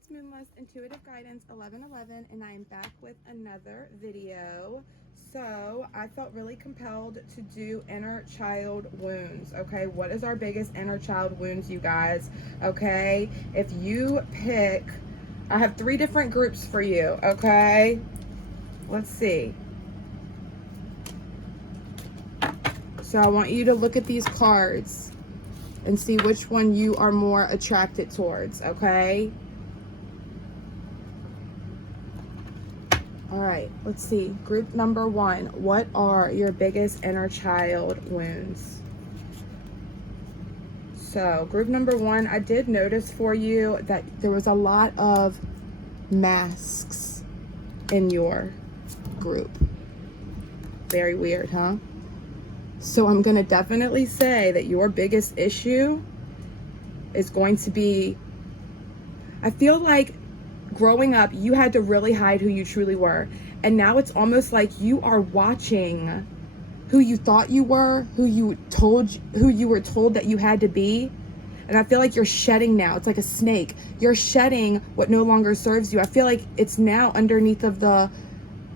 it's MoonLust Intuitive Guidance 1111, and I am back with another video. So I felt really compelled to do inner child wounds. Okay, what is our biggest inner child wounds, you guys? Okay, if you pick, I have 3 different groups for you. Okay, let's see. So I want you to look at these cards and see which one you are more attracted towards. Okay. All right, let's see. Group number 1, what are your biggest inner child wounds? So group number 1, I did notice for you that there was a lot of masks in your group. Very weird, huh? So I'm going to definitely say that your biggest issue is going to be, I feel like growing up, you had to really hide who you truly were. And now it's almost like you are watching who you thought you were, who you were told that you had to be. And I feel like you're shedding now. It's like a snake. You're shedding what no longer serves you. I feel like it's now underneath of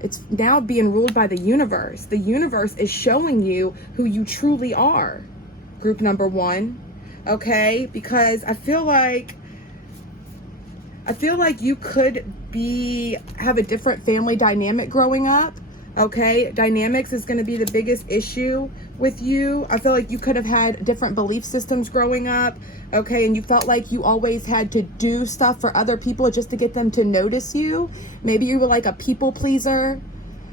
it's now being ruled by the universe. The universe is showing you who you truly are. Group number 1. Okay? Because I feel like you could have a different family dynamic growing up. Okay, dynamics is going to be the biggest issue with you. I feel like you could have had different belief systems growing up. Okay, and you felt like you always had to do stuff for other people just to get them to notice you. Maybe you were like a people pleaser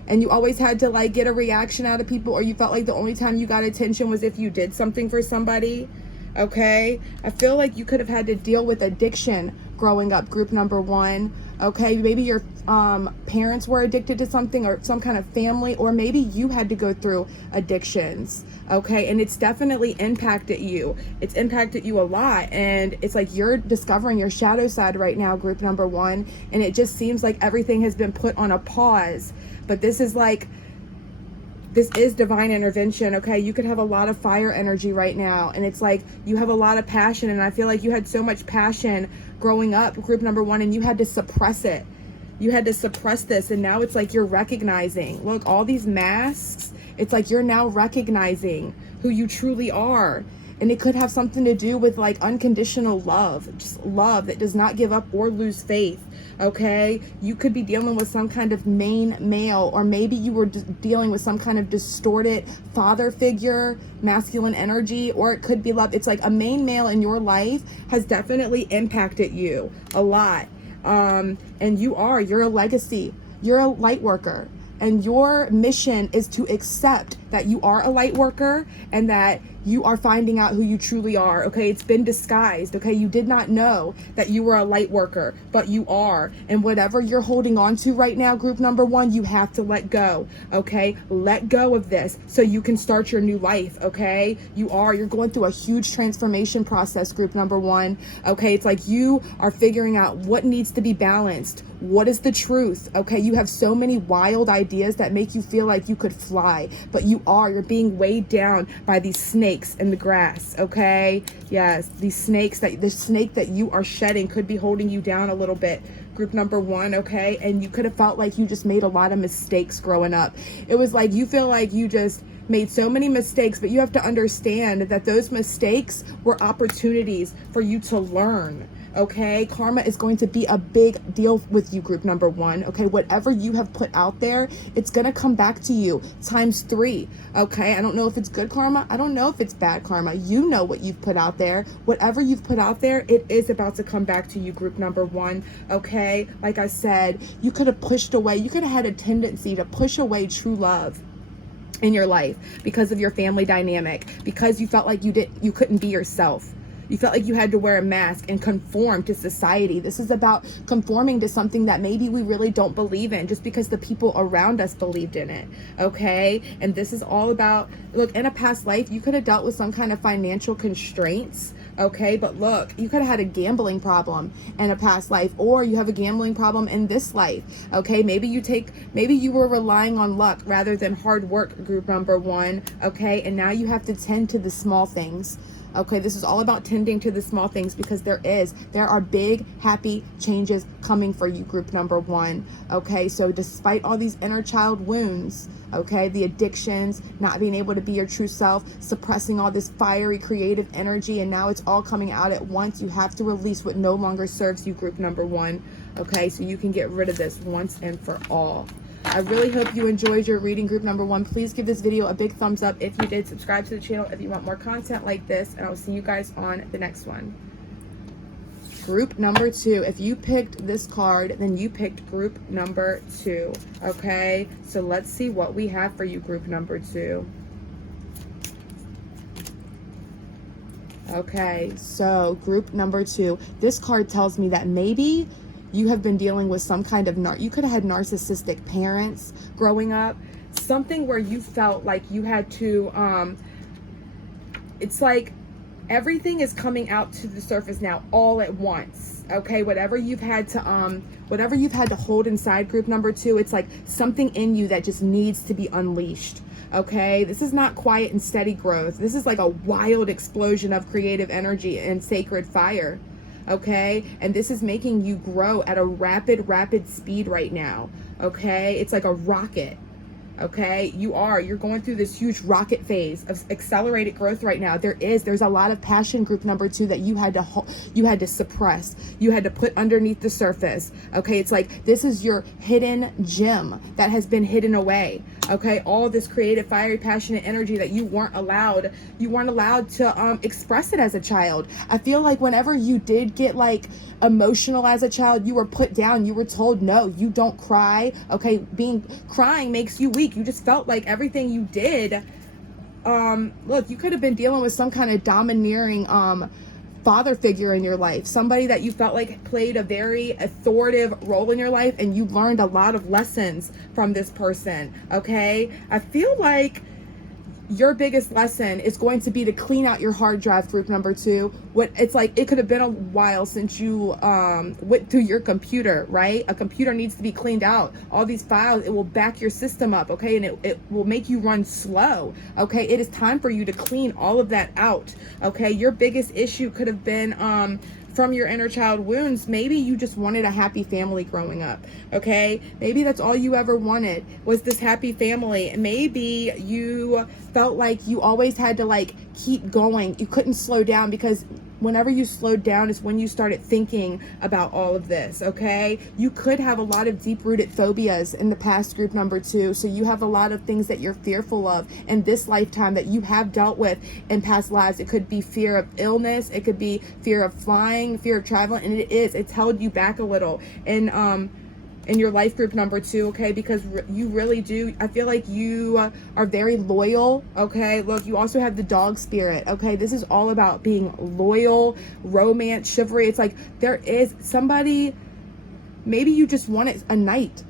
and you always had to like get a reaction out of people, or you felt like the only time you got attention was if you did something for somebody. Okay, I feel like you could have had to deal with addiction growing up, group number 1. Okay, maybe your parents were addicted to something, or some kind of family, or maybe you had to go through addictions. Okay, and it's definitely impacted you. It's impacted you a lot, and it's like you're discovering your shadow side right now, group number 1, and it just seems like everything has been put on a pause. But this is divine intervention. Okay, you could have a lot of fire energy right now, and it's like you have a lot of passion, and I feel like you had so much passion growing up, group number 1, and you had to suppress it. You had to suppress this, and now it's like you're recognizing, look, all these masks, it's like you're now recognizing who you truly are. And it could have something to do with like unconditional love, just love that does not give up or lose faith. Okay, you could be dealing with some kind of main male, or maybe you were dealing with some kind of distorted father figure, masculine energy, or it could be love. It's like a main male in your life has definitely impacted you a lot. And you're a legacy. You're a light worker. And your mission is to accept that you are a light worker and that you are finding out who you truly are. Okay, it's been disguised. Okay, you did not know that you were a light worker, but you are. And whatever you're holding on to right now, group number 1, you have to let go. Okay, let go of this so you can start your new life. Okay, you're going through a huge transformation process, group number 1. Okay, it's like you are figuring out what needs to be balanced. What is the truth? Okay, you have so many wild ideas that make you feel like you could fly, but you're being weighed down by these snakes in the grass. Okay, yes, the snake that you are shedding could be holding you down a little bit, group number 1. Okay, and you could have felt like you just made a lot of mistakes growing up. It was like you feel like you just made so many mistakes, but you have to understand that those mistakes were opportunities for you to learn. Okay, karma is going to be a big deal with you, group number 1. Okay, whatever you have put out there, it's gonna come back to you times 3. Okay, I don't know if it's good karma, I don't know if it's bad karma. You know what you've put out there. Whatever you've put out there, it is about to come back to you, group number 1. Okay, like I said, you could have pushed away, you could have had a tendency to push away true love in your life because of your family dynamic, because you felt like you couldn't be yourself. You felt like you had to wear a mask and conform to society. This is about conforming to something that maybe we really don't believe in just because the people around us believed in it. Okay, and this is all about, look, in a past life you could have dealt with some kind of financial constraints. Okay, but look, you could have had a gambling problem in a past life, or you have a gambling problem in this life. Okay, maybe you were relying on luck rather than hard work, group number 1. Okay, and now you have to tend to the small things. Okay, this is all about tending to the small things, because there are big, happy changes coming for you, group number 1. Okay, so despite all these inner child wounds, okay, the addictions, not being able to be your true self, suppressing all this fiery creative energy, and now it's all coming out at once. You have to release what no longer serves you, group number 1. Okay, so you can get rid of this once and for all. I really hope you enjoyed your reading, group number 1. Please give this video a big thumbs up if you did. Subscribe to the channel if you want more content like this, and I'll see you guys on the next one. Group number 2. If you picked this card, then you picked group number 2. Okay, so let's see what we have for you, group number 2. Okay, so group number 2. This card tells me that maybe you have been dealing with some kind of you could have had narcissistic parents growing up, something where you felt like you had to it's like everything is coming out to the surface now all at once. Okay, whatever you've had to hold inside, group number 2, it's like something in you that just needs to be unleashed. Okay, this is not quiet and steady growth. This is like a wild explosion of creative energy and sacred fire. Okay, and this is making you grow at a rapid speed right now. Okay, it's like a rocket. Okay, you're going through this huge rocket phase of accelerated growth right now. There's a lot of passion, group number 2, that you had to suppress, you had to put underneath the surface. Okay, it's like this is your hidden gem that has been hidden away. Okay, all this creative, fiery, passionate energy that you weren't allowed to express it as a child. I feel like whenever you did get like emotional as a child, you were put down. You were told, no, you don't cry. Okay, crying makes you weak. You just felt like everything you did, look, you could have been dealing with some kind of domineering father figure in your life, somebody that you felt like played a very authoritative role in your life, and you learned a lot of lessons from this person. Okay, I feel like your biggest lesson is going to be to clean out your hard drive, group number 2. It's like it could have been a while since you went through your computer, right? A computer needs to be cleaned out. All these files, it will back your system up, okay? And it will make you run slow, okay? It is time for you to clean all of that out, okay? Your biggest issue could have been from your inner child wounds. Maybe you just wanted a happy family growing up. Okay, maybe that's all you ever wanted was this happy family, and maybe you felt like you always had to like keep going. You couldn't slow down, because whenever you slowed down is when you started thinking about all of this. Okay, you could have a lot of deep-rooted phobias in the past, group number 2. So you have a lot of things that you're fearful of in this lifetime that you have dealt with in past lives. It could be fear of illness, it could be fear of flying, fear of traveling, and it's held you back a little in your life, group number 2. Okay, because you really do, I feel like you are very loyal. Okay, look, you also have the dog spirit. Okay, this is all about being loyal, romance, chivalry. It's like there is somebody, maybe you just wanted a knight,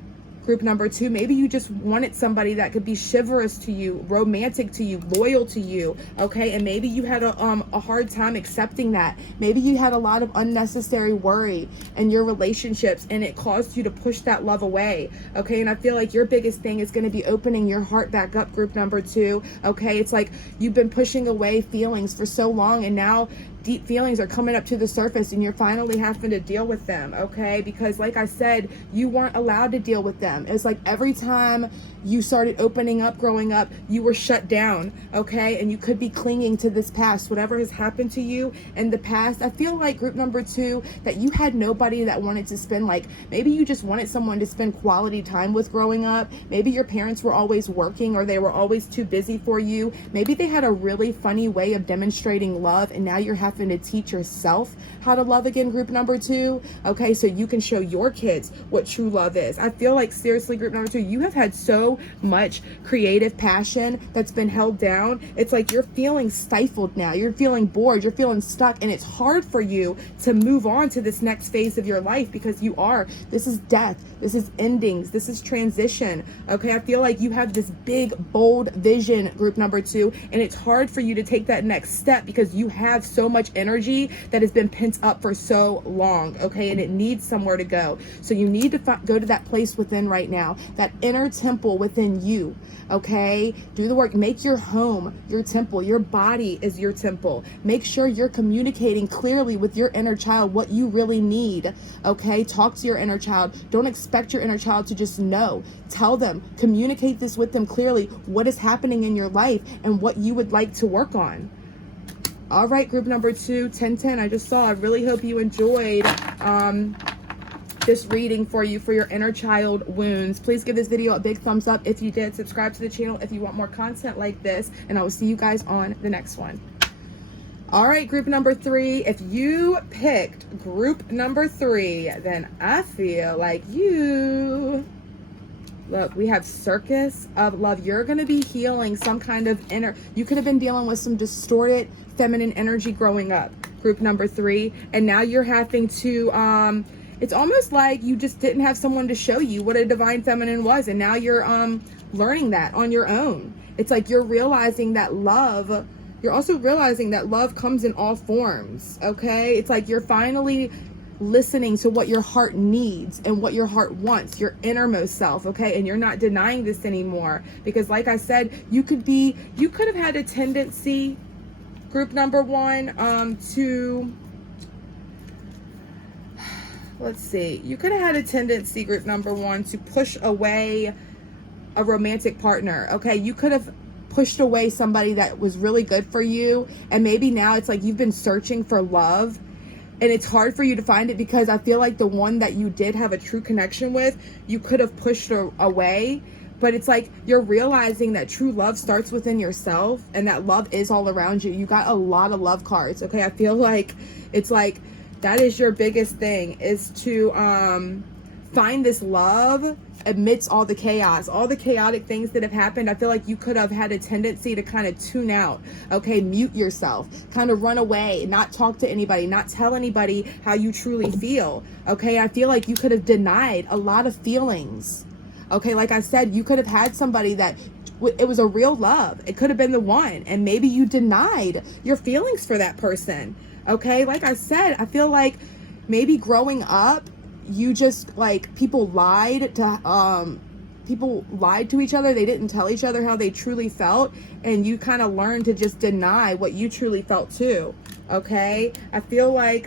group number 2. Maybe you just wanted somebody that could be chivalrous to you, romantic to you, loyal to you. Okay, and maybe you had a hard time accepting that. Maybe you had a lot of unnecessary worry in your relationships, and it caused you to push that love away. Okay, and I feel like your biggest thing is going to be opening your heart back up, group number 2. Okay, it's like you've been pushing away feelings for so long, and now deep feelings are coming up to the surface, and you're finally having to deal with them. Okay, because like I said, you weren't allowed to deal with them. It's like every time you started opening up growing up, you were shut down. Okay, and you could be clinging to this past, whatever has happened to you in the past. I feel like, group number 2, that you had nobody that wanted to spend, like, maybe you just wanted someone to spend quality time with growing up. Maybe your parents were always working, or they were always too busy for you. Maybe they had a really funny way of demonstrating love, and now you're having to teach yourself how to love again, group number 2. Okay, so you can show your kids what true love is. I feel like, seriously, group number 2, you have had so much creative passion that's been held down. It's like you're feeling stifled now. You're feeling bored. You're feeling stuck, and it's hard for you to move on to this next phase of your life, because this is death. This is endings. This is transition. Okay, I feel like you have this big, bold vision, group number 2, and it's hard for you to take that next step because you have so much much energy that has been pent up for so long, okay? And it needs somewhere to go. So you need to go to that place within right now, that inner temple within you, okay? Do the work. Make your home your temple. Your body is your temple. Make sure you're communicating clearly with your inner child what you really need, okay? Talk to your inner child. Don't expect your inner child to just know. Tell them, communicate this with them clearly, what is happening in your life and what you would like to work on. All right, group number 2, 1010. I just saw. I really hope you enjoyed this reading for you for your inner child wounds. Please give this video a big thumbs up if you did. Subscribe to the channel if you want more content like this, and I will see you guys on the next one. All right, group number 3. If you picked group number 3, then I feel like you... Look, we have Circus of Love. You're going to be healing some kind of inner... You could have been dealing with some distorted feminine energy growing up, group number 3. And now you're having to... it's almost like you just didn't have someone to show you what a divine feminine was. And now you're learning that on your own. It's like you're realizing that love... You're also realizing that love comes in all forms, okay? It's like you're finally... listening to what your heart needs and what your heart wants, your innermost self, okay? And you're not denying this anymore, because like I said, you could have had a tendency, group number 1, to, let's see, you could have had a tendency, group number 1, to push away a romantic partner, okay? You could have pushed away somebody that was really good for you, and maybe now it's like you've been searching for love, and it's hard for you to find it, because I feel like the one that you did have a true connection with, you could have pushed away. But it's like you're realizing that true love starts within yourself, and that love is all around you. You got a lot of love cards, okay? I feel like it's like that is your biggest thing, is to find this love amidst all the chaos, all the chaotic things that have happened. I feel like you could have had a tendency to kind of tune out, okay? Mute yourself, kind of run away, not talk to anybody, not tell anybody how you truly feel, okay? I feel like you could have denied a lot of feelings, okay? Like I said, you could have had somebody that it was a real love. It could have been the one, and maybe you denied your feelings for that person, okay? Like I said, I feel like maybe growing up, you just like people lied to each other. They didn't tell each other how they truly felt, and you kind of learned to just deny what you truly felt too, okay? I feel like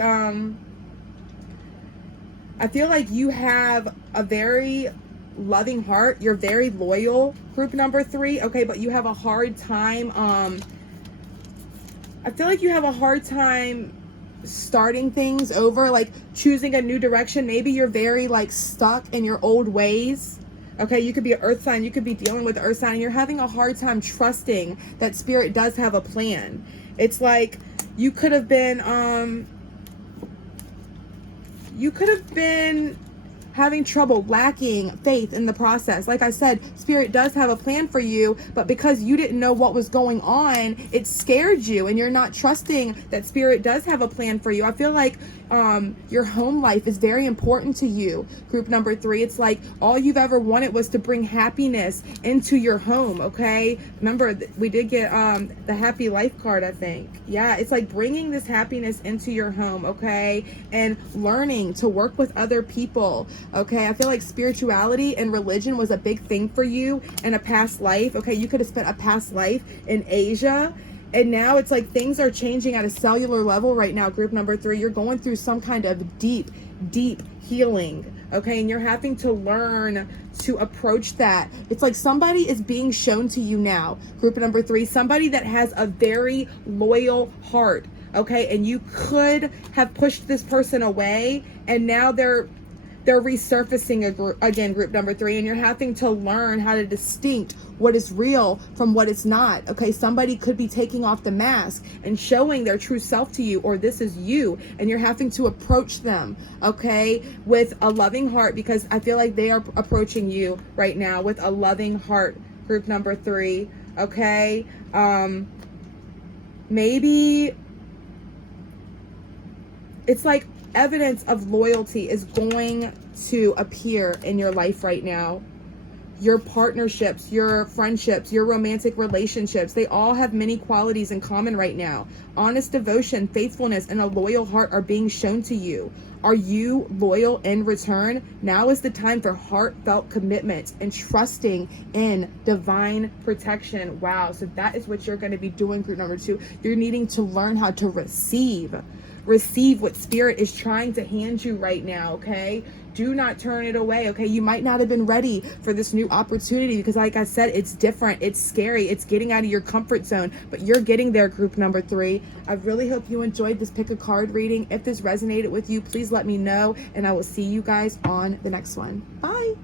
you have a very loving heart. You're very loyal, group number 3, okay? But you have a hard time I feel like you have a hard time starting things over, like choosing a new direction. Maybe you're very like stuck in your old ways, okay? You could be an earth sign, you could be dealing with the earth sign, and you're having a hard time trusting that spirit does have a plan. It's like you could have been having trouble, lacking faith in the process. Like I said, spirit does have a plan for you, but because you didn't know what was going on, it scared you, and you're not trusting that spirit does have a plan for you. I feel like your home life is very important to you, group number 3. It's like all you've ever wanted was to bring happiness into your home, okay? Remember, we did get the happy life card, I think. Yeah, it's like bringing this happiness into your home, okay? And learning to work with other people, okay? I feel like spirituality and religion was a big thing for you in a past life, okay? You could have spent a past life in Asia, and now it's like things are changing at a cellular level right now, group number 3. You're going through some kind of deep healing, okay? And you're having to learn to approach that. It's like somebody is being shown to you now, group number 3, somebody that has a very loyal heart, okay? And you could have pushed this person away, and now they're resurfacing again, group number 3, and you're having to learn how to distinct what is real from what is not, okay? Somebody could be taking off the mask and showing their true self to you, or this is you, and you're having to approach them, okay, with a loving heart, because I feel like they are approaching you right now with a loving heart, group number 3, okay? Maybe it's like evidence of loyalty is going to appear in your life right now, your partnerships, your friendships, your romantic relationships, they all have many qualities in common right now. Honest devotion, faithfulness, and a loyal heart are being shown to you. Are you loyal in return? Now is the time for heartfelt commitment and trusting in divine protection. Wow. So that is what you're going to be doing, group number 2. You're needing to learn how to receive what spirit is trying to hand you right now. Okay, do not turn it away. Okay, you might not have been ready for this new opportunity because, like I said, it's different, it's scary, it's getting out of your comfort zone, but you're getting there, group number 3. I really hope you enjoyed this pick a card reading. If this resonated with you, please let me know, and I will see you guys on the next one. Bye.